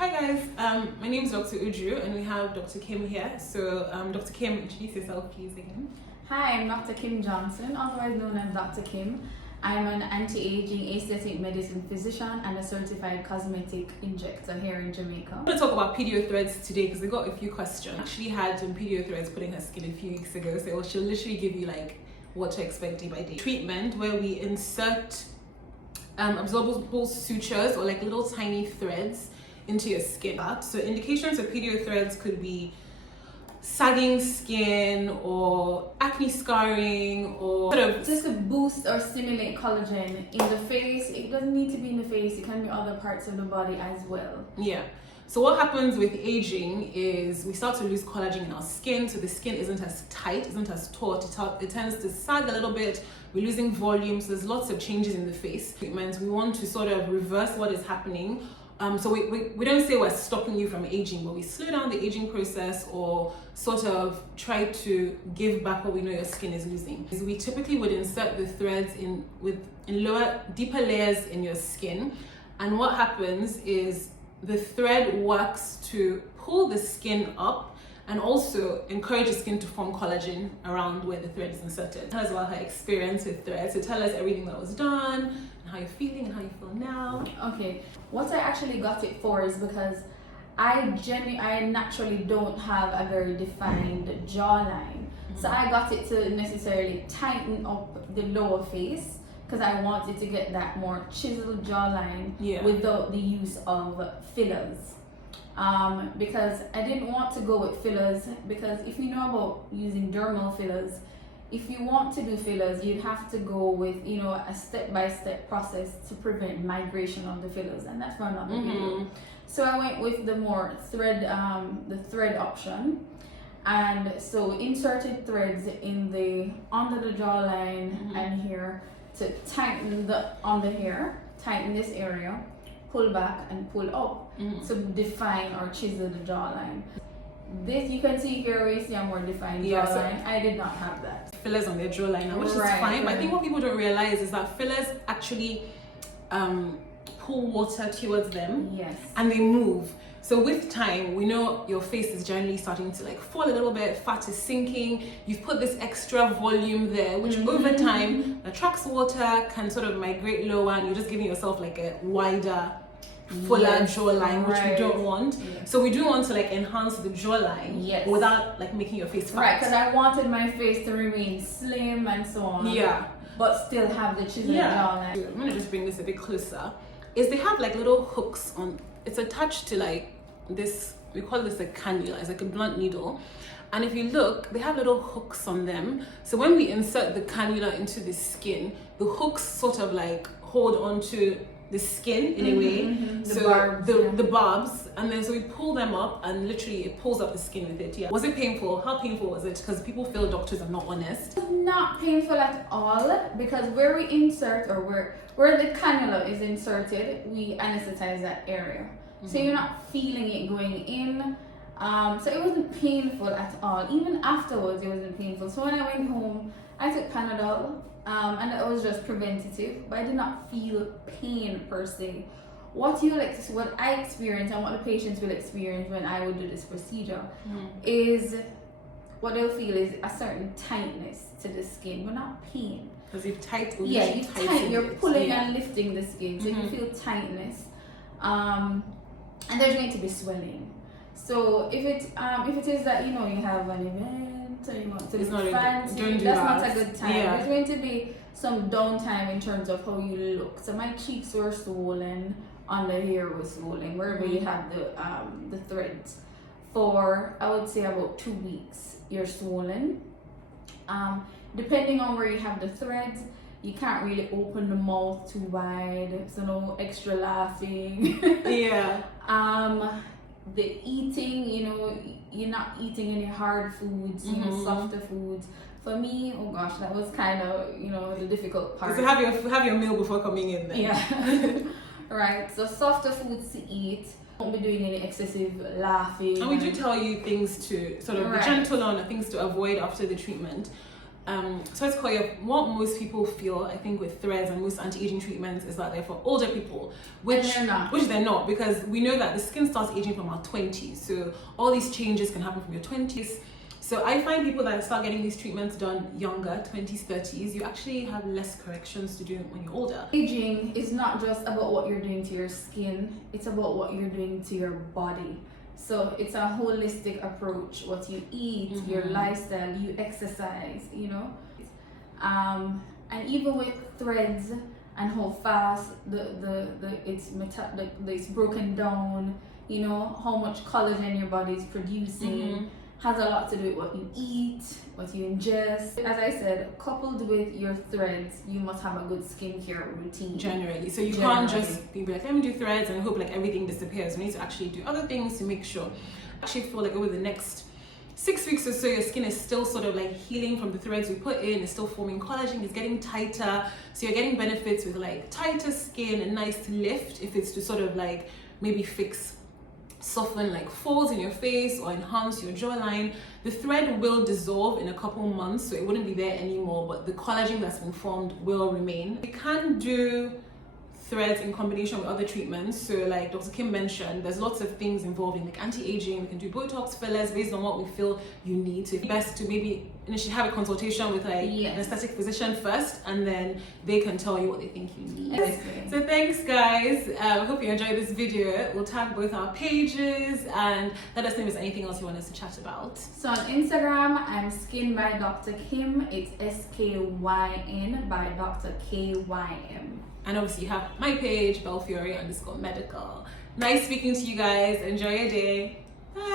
Hi guys, my name is Dr. Uju and we have Dr. Kim here. So Dr. Kim, introduce yourself please again. Hi, I'm Dr. Kim Johnson, otherwise known as Dr. Kim. I'm an anti-aging aesthetic medicine physician and a certified cosmetic injector here in Jamaica. I'm going to talk about PDO threads today because we got a few questions. I actually had PDO threads put in her skin a few weeks ago, so she'll literally give you like what to expect day by day. Treatment where we insert absorbable sutures or like little tiny threads into your skin. So indications of PDO threads could be sagging skin or acne scarring or sort of just to boost or stimulate collagen in the face. It doesn't need to be in the face, it can be other parts of the body as well. Yeah. So what happens with aging is we start to lose collagen in our skin, so the skin isn't as tight, isn't as taut, it tends to sag a little bit, we're losing volume, so there's lots of changes in the face. Treatment, we want to sort of reverse what is happening. So we don't say we're stopping you from aging, but we slow down the aging process or sort of try to give back what we know your skin is losing. So we typically would insert the threads in lower, deeper layers in your skin. And what happens is the thread works to pull the skin up and also encourage the skin to form collagen around where the thread is inserted. Tell us about her experience with threads. So tell us everything that was done, and how you're feeling and how you feel now. Okay, what I actually got it for is because I naturally don't have a very defined jawline. So I got it to necessarily tighten up the lower face because I wanted to get that more chiseled jawline without the use of fillers. Because I didn't want to go with fillers, because if you know about using dermal fillers, if you want to do fillers, you'd have to go with, you know, a step-by-step process to prevent migration of the fillers, and that's for another video. So I went with the more thread, the thread option, and so inserted threads in the under the jawline and here to tighten on the hair, tighten this area, pull back and pull up to define or chisel the jawline. This you can see here where you see a more defined jawline. I did not have that. Fillers on their jawline, which is fine, but I think what people don't realize is that fillers actually pull water towards them and they move. So with time, we know your face is generally starting to like fall a little bit, fat is sinking, you've put this extra volume there, which over time attracts water, can sort of migrate lower, and you're just giving yourself like a wider, fuller jawline, which we don't want. So we do want to like enhance the jawline without like making your face fat. Right, because I wanted my face to remain slim and so on. But still have the chiseled jawline. I'm gonna just bring this a bit closer. They have like little hooks on, it's attached to like this, we call this a cannula, it's like a blunt needle. And if you look, they have little hooks on them. So when we insert the cannula into the skin, the hooks sort of like hold onto the skin in a way, the barbs, and then so we pull them up and literally it pulls up the skin with it. Was it painful? How painful was it? Because people feel doctors are not honest. Not painful at all, because where we insert, or where the cannula is inserted, we anesthetize that area. So you're not feeling it going in. So it wasn't painful at all. Even afterwards, it wasn't painful. So when I went home, I took Panadol, and it was just preventative, but I did not feel pain per se. What I experienced and what the patients will experience when I would do this procedure is what they'll feel is a certain tightness to the skin, but not pain. Because you've tightened. You're pulling and lifting the skin, so you feel tightness, and there's going to be swelling. So if it is that you have an event or you want to look fancy, that's not a good time. There's going to be some downtime in terms of how you look. So my cheeks were swollen, on the hair was swollen, wherever you have the threads. For I would say about 2 weeks, you're swollen. Depending on where you have the threads, you can't really open the mouth too wide, so no extra laughing. The eating, you're not eating any hard foods, softer foods. For me, oh gosh, that was kind of, the difficult part. So have your meal before coming in then. Right, so softer foods to eat. Won't be doing any excessive laughing. And we do tell you things to sort of be gentle on, or things to avoid after the treatment. so it's quite what most people feel, I think, with threads and most anti-aging treatments is that they're for older people, which they're not, because we know that the skin starts aging from our 20s. So all these changes can happen from your 20s. So I find people that start getting these treatments done younger, 20s, 30s, you actually have less corrections to do when you're older. Aging is not just about what you're doing to your skin, it's about what you're doing to your body. So it's a holistic approach. What you eat, your lifestyle, you exercise, you know. And even with threads and how fast it's broken down, you know, how much collagen your body is producing, has a lot to do with what you eat, what you ingest. As I said, coupled with your threads, you must have a good skincare routine. Generally. So you can't just be like, let me do threads and hope like everything disappears. We need to actually do other things to make sure. I actually feel like over the next 6 weeks or so, your skin is still sort of like healing from the threads we put in. It's still forming collagen, it's getting tighter. So you're getting benefits with like tighter skin, a nice lift if it's to sort of like maybe soften like folds in your face or enhance your jawline. The thread will dissolve in a couple months, so it wouldn't be there anymore, but the collagen that's been formed will remain. You can do threads in combination with other treatments. So like Dr. Kim mentioned, there's lots of things involved in like anti-aging. We can do Botox, fillers based on what we feel you need. So it's best to maybe initially have a consultation with like an aesthetic physician first, and then they can tell you what they think you need. So thanks guys. I hope you enjoyed this video. We'll tag both our pages and let us know if there's anything else you want us to chat about. So on Instagram, I'm Skin by Dr. Kim. It's SKYN by Dr. KYM. And obviously you have my page, Belfiore_medical. Nice speaking to you guys. Enjoy your day. Bye.